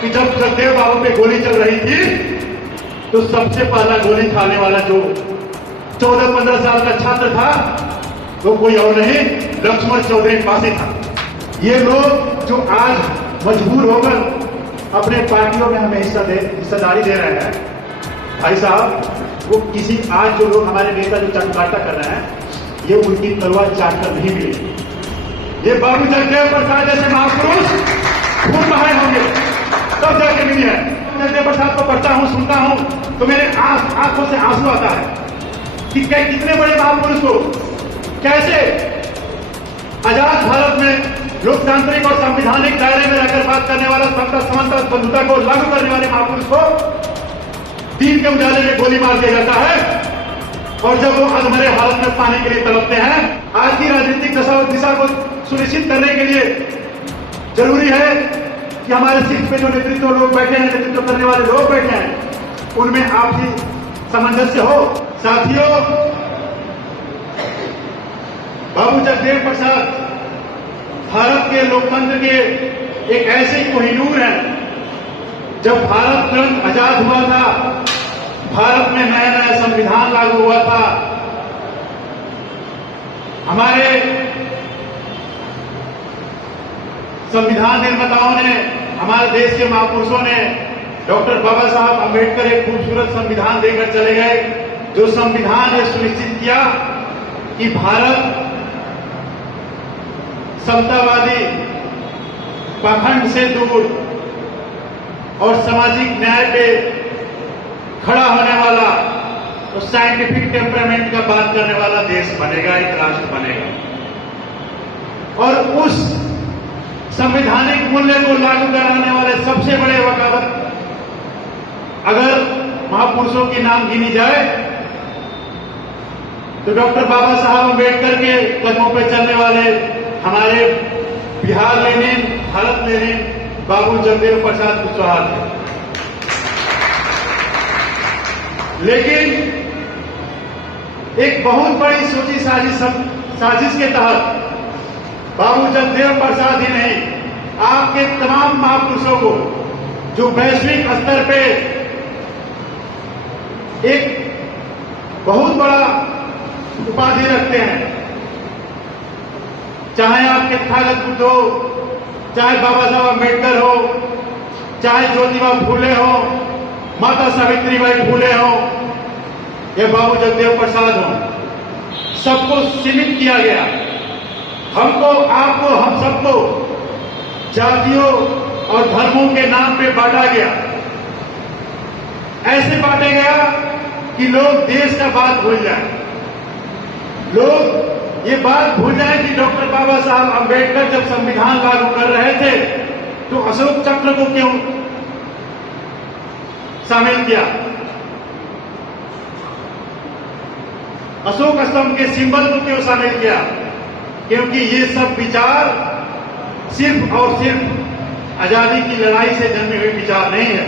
कि जब जगदेव बाबू पे गोली चल रही थी तो सबसे पहला गोली खाने वाला जो 14-15 साल का छात्र था वो कोई और नहीं, लक्ष्मण चौधरी पासी था। ये लोग जो आज मजबूर होकर अपने पार्टियों में हमें हिस्सेदारी दे रहे हैं, भाई साहब, वो किसी आज जो लोग हमारे नेता जो चटकाटा कर रहे हैं, ये उनकी तलवार चाट कर नहीं मिलेगी। ये बाबू जगदेव प्रसाद जैसे महापुरुष खून बहाए होंगे तब जाके मिली है। जगदेव प्रसाद को पढ़ता हूं, सुनता हूं तो मेरे आंखों से आंसू आता है कि कितने बड़े महापुरुष को कैसे आजाद भारत में लोकतांत्रिक और संवैधानिक दायरे में रहकर बात करने वाला समता समानता बंधुता को लागू करने वाले महापुरुष को दीन के उजाले में गोली मार दिया जाता है। और जब वो अधमरे हालत में पाने के लिए तड़पते हैं, आज की राजनीतिक दिशा को सुनिश्चित करने के लिए जरूरी है कि हमारे सीट पे जो नेतृत्व लोग बैठे हैं, नेतृत्व करने वाले लोग बैठे हैं, उनमें आपसी सामंजस्य हो। साथियों, बाबू जगदेव प्रसाद भारत के लोकतंत्र के एक ऐसे कोहिनूर हैं। जब भारत तुरंत आजाद हुआ था, भारत में नया नया संविधान लागू हुआ था, हमारे संविधान निर्माताओं ने, हमारे देश के महापुरुषों ने, डॉक्टर बाबा साहब अम्बेडकर एक खूबसूरत संविधान देकर चले गए, जो संविधान ने सुनिश्चित किया कि भारत समतावादी, पाखंड से दूर और सामाजिक न्याय पे खड़ा होने वाला और साइंटिफिक टेम्परामेंट का बात करने वाला देश बनेगा, एक राष्ट्र बनेगा। और उस संवैधानिक मूल्य को लागू कराने वाले सबसे बड़े वकालत अगर महापुरुषों की नाम गिनी जाए तो डॉक्टर बाबा साहब अम्बेडकर के कदमों पर चलने वाले हमारे बिहार लेनिन, भारत लेनिन बाबू जगदेव प्रसाद कुशवाहा थे। लेकिन एक बहुत बड़ी सोची साजिश के तहत बाबू जगदेव प्रसाद ही नहीं, आपके तमाम महापुरुषों को जो वैश्विक स्तर पे एक बहुत बड़ा उपाधि रखते हैं, चाहे आपके तथागत बुद्ध हो, चाहे बाबा साहब अम्बेडकर हो, चाहे ज्योतिबा फूले हो, माता सावित्रीबाई फूले हो, या बाबू जगदेव प्रसाद हो, सबको सीमित किया गया। हमको, आपको, हम सबको जातियों और धर्मों के नाम पे बांटा गया। ऐसे बांटा गया कि लोग देश का बात भूल जाए, लोग ये बात भूल जाए कि डॉक्टर बाबा साहब अम्बेडकर जब संविधान लागू कर रहे थे तो अशोक चक्र को क्यों शामिल किया, अशोक स्तंभ के सिंबल को क्यों शामिल किया, क्योंकि ये सब विचार सिर्फ और सिर्फ आजादी की लड़ाई से जन्मे हुए विचार नहीं है।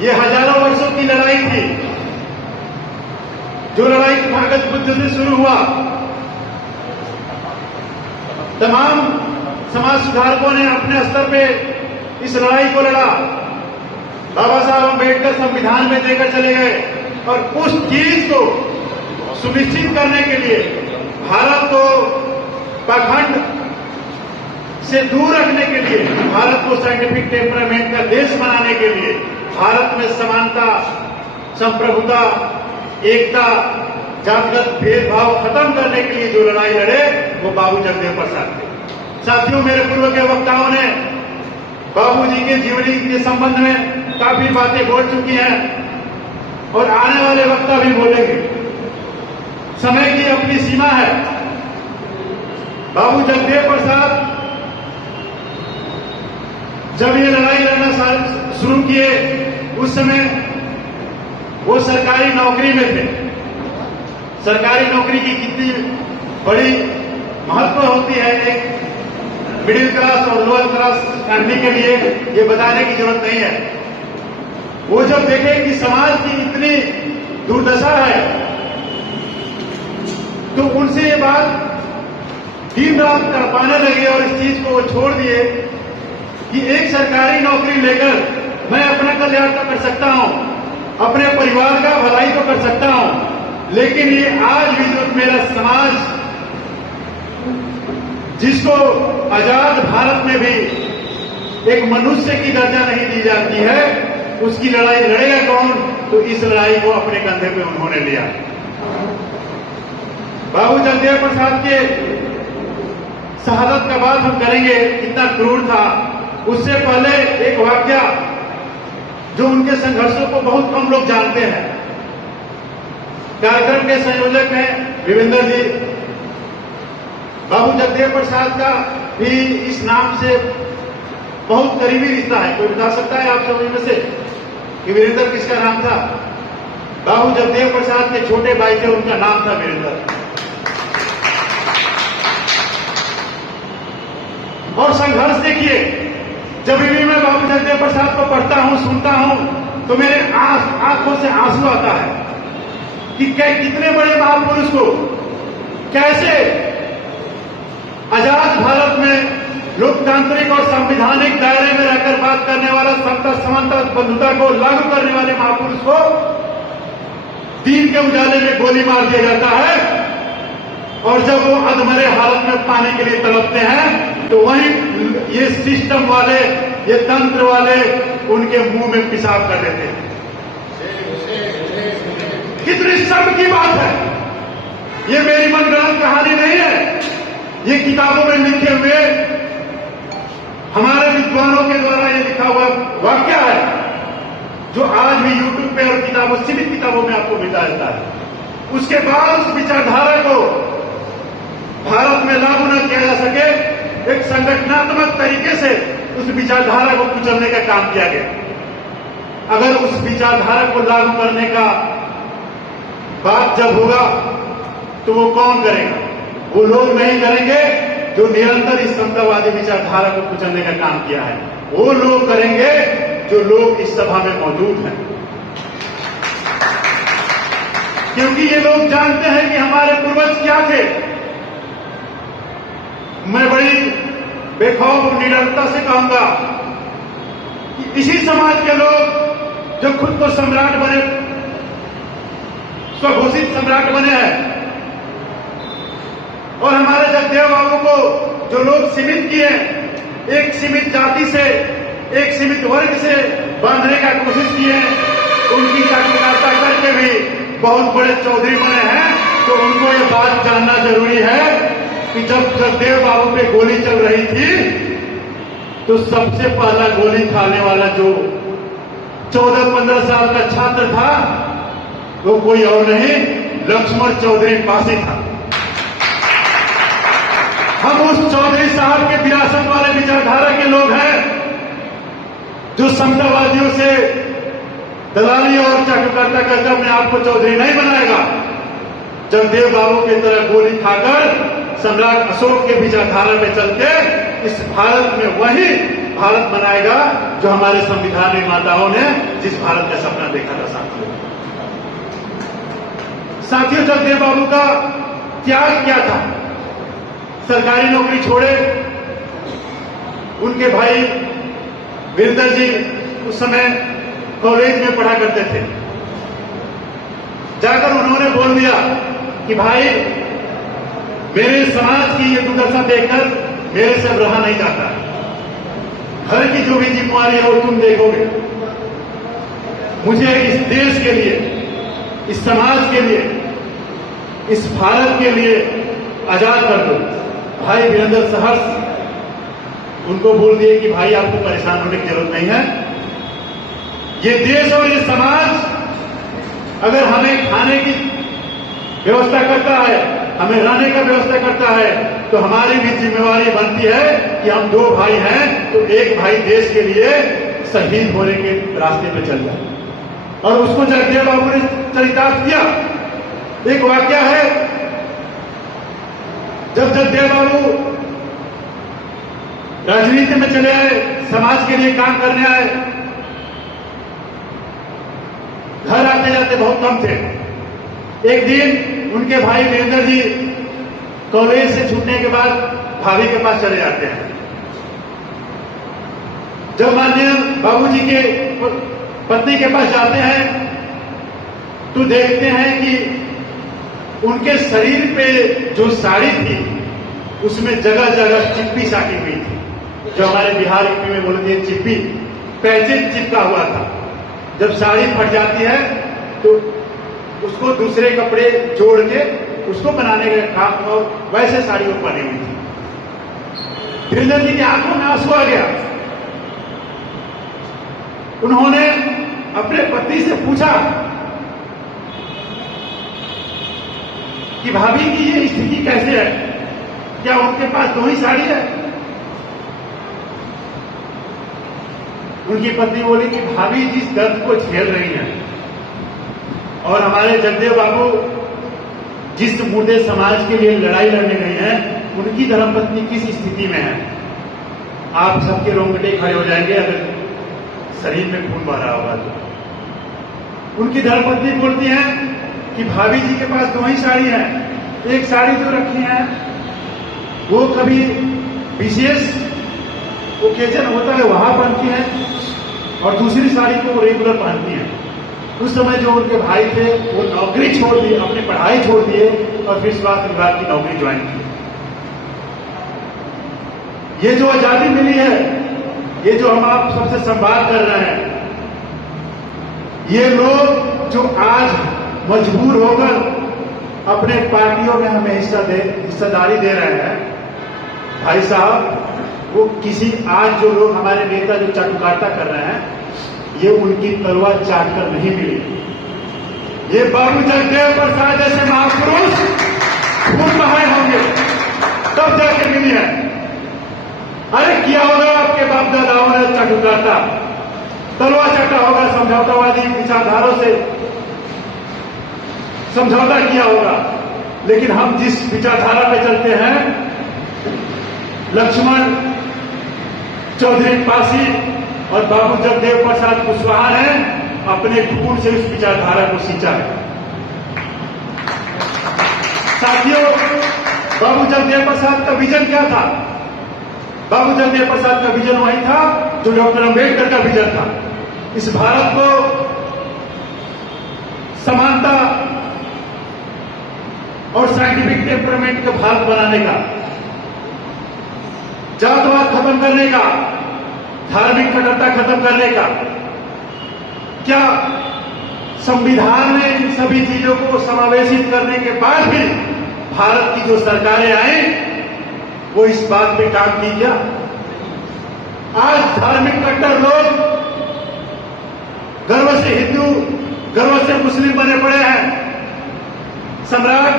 ये हजारों वर्षों की लड़ाई थी, जो लड़ाई तथागत बुद्ध से शुरू हुआ। तमाम समाज सुधारकों ने अपने स्तर पे इस लड़ाई को लड़ा। बाबा साहब अम्बेडकर संविधान में देकर चले गए और उस चीज को सुनिश्चित करने के लिए, भारत को पाखंड से दूर रखने के लिए, भारत को साइंटिफिक टेम्परामेंट का देश बनाने के लिए, भारत में समानता, संप्रभुता, एकता, जातिगत भेदभाव खत्म करने के लिए जो लड़ाई लड़े वो बाबू जगदेव प्रसाद थे। साथियों, मेरे पूर्व के वक्ताओं ने बाबूजी के जीवनी के संबंध में काफी बातें बोल चुकी हैं और आने वाले वक्ता भी बोलेंगे। समय की अपनी सीमा है। बाबू जगदेव प्रसाद जब ये लड़ाई लड़ना शुरू किए उस समय वो सरकारी नौकरी में थे। सरकारी नौकरी की कितनी बड़ी महत्व होती है एक मिडिल क्लास और लोअर क्लास फैमिली के लिए, ये बताने की जरूरत नहीं है। वो जब देखे कि समाज की इतनी दुर्दशा है तो उनसे ये बात दिन रात तड़पाने लगे और इस चीज को वो छोड़ दिए कि एक सरकारी नौकरी लेकर मैं अपना कल्याण तो कर सकता हूं, अपने परिवार का भलाई तो कर सकता हूं, लेकिन ये आज भी जो मेरा समाज जिसको आजाद भारत में भी एक मनुष्य की दर्जा नहीं दी जाती है, उसकी लड़ाई लड़ेगा कौन? तो इस लड़ाई को अपने कंधे पे उन्होंने लिया। बाबू जगदेव प्रसाद के शहादत का बात हम करेंगे, कितना क्रूर था। उससे पहले एक वाकया जो उनके संघर्षों को बहुत कम लोग जानते हैं। कार्यक्रम के संयोजक हैं विवेंद्र जी। बाबू जगदेव प्रसाद का भी इस नाम से बहुत करीबी रिश्ता है। कोई बता सकता है आप सभी में से कि वीरेंद्र किसका नाम था? बाबू जगदेव प्रसाद के छोटे भाई थे, उनका नाम था वीरेंद्र। और संघर्ष देखिए, जब भी मैं बाबू जगदेव प्रसाद को पढ़ता हूं, सुनता हूं, तो मेरे आंखों से आंसू आता है कि कितने बड़े महापुरुष को कैसे आजाद भारत में लोकतांत्रिक और संवैधानिक दायरे में रहकर बात करने वाला समता, समानता, बंधुता को लागू करने वाले महापुरुष को दीन के उजाले में गोली मार दिया जाता है, और जब वो अधमरे हालत में पाने के लिए तड़पते हैं तो वहीं ये सिस्टम वाले, ये तंत्र वाले उनके मुंह में पेशाब कर देते हैं। कितनी शर्म की बात है! ये मेरी मनगढ़ंत कहानी नहीं है, ये किताबों में लिखे हुए हमारे विद्वानों के द्वारा ये लिखा हुआ वाक्य है, जो आज भी यूट्यूब पे और किताबों, सीमित किताबों में आपको मिलता रहता है। उसके बाद उस विचारधारा को भारत में लागू न किया जा सके, एक संगठनात्मक तरीके से उस विचारधारा को कुचलने का काम किया गया। अगर उस विचारधारा को लागू करने का बात जब होगा तो वो कौन करेगा? वो लोग नहीं करेंगे जो निरंतर इस समतावादी विचारधारा को कुचलने का काम किया है। वो लोग करेंगे जो लोग इस सभा में मौजूद हैं, क्योंकि ये लोग जानते हैं कि हमारे पूर्वज क्या थे। मैं बड़ी बेखौफ और निडरता से कहूंगा कि इसी समाज के लोग जो खुद को सम्राट बने, स्वघोषित सम्राट बने हैं, और हमारे जगदेव बाबू को जो लोग सीमित किए, एक सीमित जाति से, एक सीमित वर्ग से बांधने का कोशिश किए, उनकी जातिकाता करके भी बहुत बड़े चौधरी बने हैं। तो उनको ये बात जानना जरूरी है कि जब जगदेव बाबू पे गोली चल रही थी तो सबसे पहला गोली खाने वाला जो 14-15 साल का छात्र था वो कोई और नहीं, लक्ष्मण चौधरी पासी था। हम उस चौधरी साहब के विरासत वाले विचारधारा के लोग हैं, जो समतावादियों से दलाली और चाटुकारिता करके अपने आप को चौधरी नहीं बनाएगा। जगदेव बाबू की तरह गोली खाकर सम्राट अशोक के विचारधारा में चलते इस भारत में वही भारत बनाएगा जो हमारे संविधान निर्माताओं ने जिस भारत का सपना देखा था। साथियों, जगदेव बाबू का त्याग क्या था? सरकारी नौकरी छोड़े। उनके भाई वीरेंद्र जी उस समय कॉलेज में पढ़ा करते थे। जाकर उन्होंने बोल दिया कि भाई, मेरे समाज की ये दुर्दशा देखकर मेरे से अब रहा नहीं जाता, घर की जो भी जिम्मेवारी है वो तुम देखोगे, मुझे इस देश के लिए, इस समाज के लिए, इस भारत के लिए आजाद कर दो। भाई वीरेंद्र सहर्ष उनको बोल दिए कि भाई आपको परेशान होने की जरूरत नहीं है, ये देश और ये समाज अगर हमें खाने की व्यवस्था करता है, हमें रहने का व्यवस्था करता है, तो हमारी भी जिम्मेवारी बनती है कि हम दो भाई हैं तो एक भाई देश के लिए शहीद होने के रास्ते पे चल जाए। और उसको जगदेव बाबू ने चरितार्थ किया। एक वाक्य है, जब जगदेव बाबू राजनीति में चले आए, समाज के लिए काम करने आए, घर आते जाते बहुत कम थे। एक दिन उनके भाई वीरेंद्र जी कॉलेज से छूटने के बाद भाभी के पास चले जाते हैं। जब माननीय बाबूजी के पत्नी के पास जाते हैं तो देखते हैं कि उनके शरीर पे जो साड़ी थी उसमें जगह जगह चिप्पी साटी हुई थी, जो हमारे बिहार यूपी में बोलते हैं चिप्पी, पैसे चिपका हुआ था। जब साड़ी फट जाती है तो उसको दूसरे कपड़े जोड़ के उसको बनाने का काम, और वैसे साड़ी वो बनी हुई थी। धीरेन्द्र जी की आंखों में आंसू आ गया। उन्होंने अपने पति से पूछा कि भाभी की ये स्थिति कैसे है, क्या उनके पास 2 ही साड़ी है? उनकी पत्नी बोली कि भाभी जिस दर्द को झेल रही हैं और हमारे जगदेव बाबू जिस मुद्दे समाज के लिए लड़ाई लड़ने गए हैं, उनकी धर्मपत्नी किस स्थिति में है, आप सबके रोंगटे खड़े हो जाएंगे अगर शरीर में खून बह रहा होगा तो। उनकी धर्मपत्नी बोलती है कि भाभी जी के पास 2 ही साड़ी है, एक साड़ी जो रखी है वो कभी विशेष ओकेजन होता है वहां पहनती है और दूसरी साड़ी को वो रेगुलर पहनती है। उस समय जो उनके भाई थे वो नौकरी छोड़ दिए, अपनी पढ़ाई छोड़ दिए और फिर स्वास्थ्य विभाग की नौकरी ज्वाइन की। ये जो आजादी मिली है, ये जो हम आप सबसे संवाद कर रहे हैं, ये लोग जो आज मजबूर होकर अपने पार्टियों में हमें हिस्सेदारी दे रहे हैं, भाई साहब, वो किसी आज जो लोग हमारे नेता जो चाटुकारिता कर रहे हैं, ये उनकी तलवार चाट कर नहीं मिली। ये बाबू जगदेव प्रसाद जैसे महापुरुष खून बहाए होंगे तब जाके मिली है। अरे किया होगा आपके बाप दादाओं ने चाटुकारिता, तलवार चाटा होगा, समझौतावादी विचारधारों से समझौता किया होगा, लेकिन हम जिस विचारधारा पे चलते हैं, लक्ष्मण चौधरी पासी और बाबू जगदेव प्रसाद कुशवाहा ने अपने खून से उस विचारधारा को सींचा है। साथियों, बाबू जगदेव प्रसाद का विजन क्या था? बाबू जगदेव प्रसाद का विजन वही था जो डॉक्टर अंबेडकर का विजन था, इस भारत को समानता और साइंटिफिक टेम्परामेंट का भारत बनाने का, जातवाद खत्म करने का, धार्मिक कट्टरता खत्म करने का। क्या संविधान में इन सभी चीजों को समावेशित करने के बाद भी भारत की जो सरकारें आई वो इस बात पे काम की क्या? आज धार्मिक कट्टर लोग गर्व से हिंदू, गर्व से मुस्लिम बने पड़े हैं। सम्राट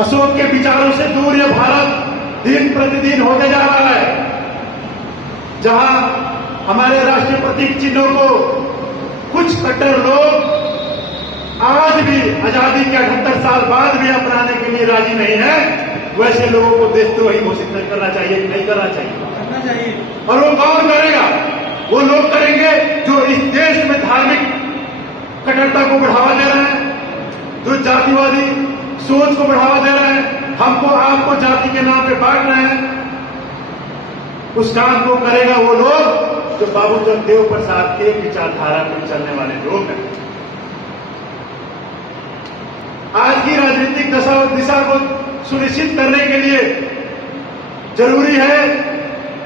अशोक के विचारों से दूर यह भारत दिन प्रतिदिन होते जा रहा है, जहां हमारे राष्ट्रीय प्रतीक चिन्हों को कुछ कट्टर लोग आज भी आजादी के 78 साल बाद भी अपनाने के लिए राजी नहीं है। वैसे लोगों को देशद्रोही घोषित करना चाहिए कि नहीं करना चाहिए? करना चाहिए। और वो कौन करेगा? वो लोग करेंगे जो इस देश में धार्मिक कट्टरता को बढ़ावा दे रहे हैं, जो जातिवादी सोच को बढ़ावा दे रहे हैं, हमको आपको जाति के नाम पे बांट रहे हैं। उस काम को करेगा वो लोग जो बाबू जगदेव प्रसाद के विचारधारा पर चलने वाले लोग हैं। आज की राजनीतिक दिशा को सुनिश्चित करने के लिए जरूरी है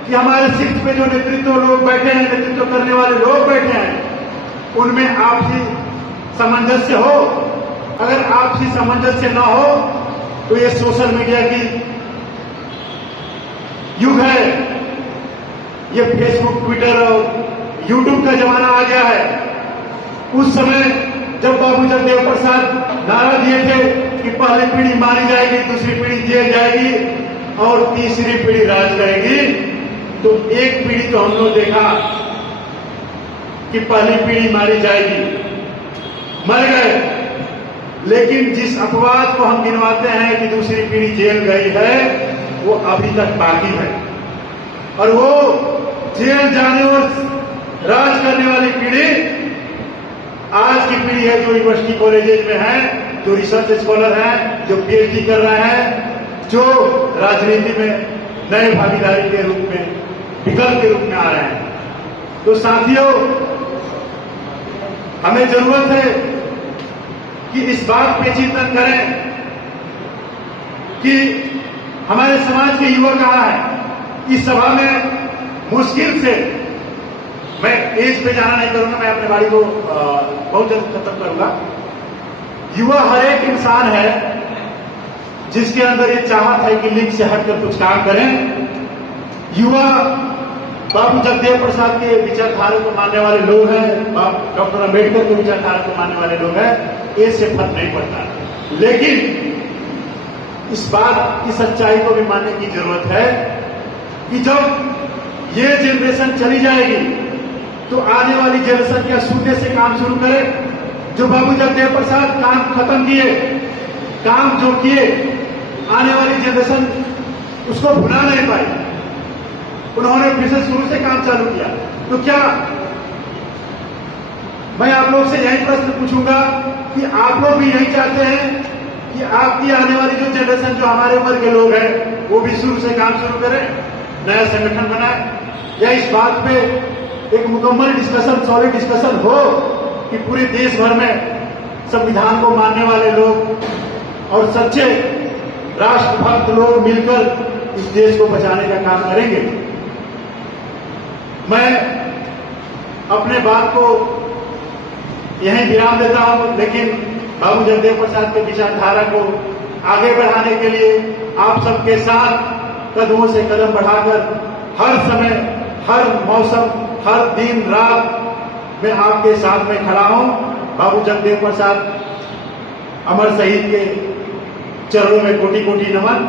कि हमारे शीर्ष पे जो नेतृत्व लोग बैठे हैं, नेतृत्व करने वाले लोग बैठे हैं, उनमें आपसी सामंजस्य हो। अगर आपसी सामंजस्य ना हो तो ये सोशल मीडिया की युग है, ये फेसबुक, ट्विटर और यूट्यूब का जमाना आ गया है। उस समय जब बाबू जगदेव प्रसाद नारा दिए थे कि पहली पीढ़ी मारी जाएगी, दूसरी पीढ़ी जेल जाएगी और तीसरी पीढ़ी राज करेगी, तो एक पीढ़ी तो हम लोग देखा कि पहली पीढ़ी मारी जाएगी, मर गए। लेकिन जिस अपवाद को हम गिनवाते हैं कि दूसरी पीढ़ी जेल गई है, वो अभी तक बाकी है। और वो जेल जाने और राज करने वाली पीढ़ी आज की पीढ़ी है जो यूनिवर्सिटी कॉलेजेस में है, जो रिसर्च स्कॉलर हैं, जो पीएचडी कर रहे हैं, जो राजनीति में नए भागीदारी के रूप में, विकल्प के रूप में आ रहे हैं। तो साथियों, हमें जरूरत है कि इस बात पे चिंतन करें कि हमारे समाज के युवा कहां है। इस सभा में मुश्किल से, मैं एज पे जाना नहीं करूंगा, मैं अपने बाड़ी को बहुत जल्द खत्म करूंगा। युवा हर एक इंसान है जिसके अंदर ये चाहत है कि लीग से हटकर कुछ काम करें। युवा बाबू जगदेव प्रसाद के विचारधारा को मानने वाले लोग हैं, डॉक्टर अंबेडकर के विचारधारा को मानने वाले लोग हैं, इससे फर्क नहीं पड़ता। लेकिन इस बात की सच्चाई को भी मानने की जरूरत है कि जब ये जनरेशन चली जाएगी तो आने वाली जनरेशन क्या सूखे से काम शुरू करे। जो बाबू जगदेव प्रसाद काम खत्म किए, काम जो किए, आने वाली जनरेशन उसको भुला नहीं पाई। उन्होंने फिर से शुरू से काम चालू किया। तो क्या मैं आप लोग से यही प्रश्न पूछूंगा कि आप लोग भी यही चाहते हैं कि आपकी आने वाली जो जनरेशन, जो हमारे उम्र के लोग हैं, वो भी शुरू से काम शुरू करें, नया संगठन बनाए, या इस बात पे एक मुकम्मल डिस्कशन, सॉलिड डिस्कशन हो कि पूरे देश भर में संविधान को मानने वाले लोग और सच्चे राष्ट्रभक्त लोग मिलकर इस देश को बचाने का काम करेंगे। मैं अपने बात को यहीं विराम देता हूं, लेकिन बाबू जगदेव प्रसाद के विचारधारा को आगे बढ़ाने के लिए आप सबके साथ कदमों से कदम बढ़ाकर हर समय, हर मौसम, हर दिन रात मैं आपके साथ में खड़ा हूं। बाबू जगदेव प्रसाद अमर शहीद के चरणों में कोटि कोटि नमन।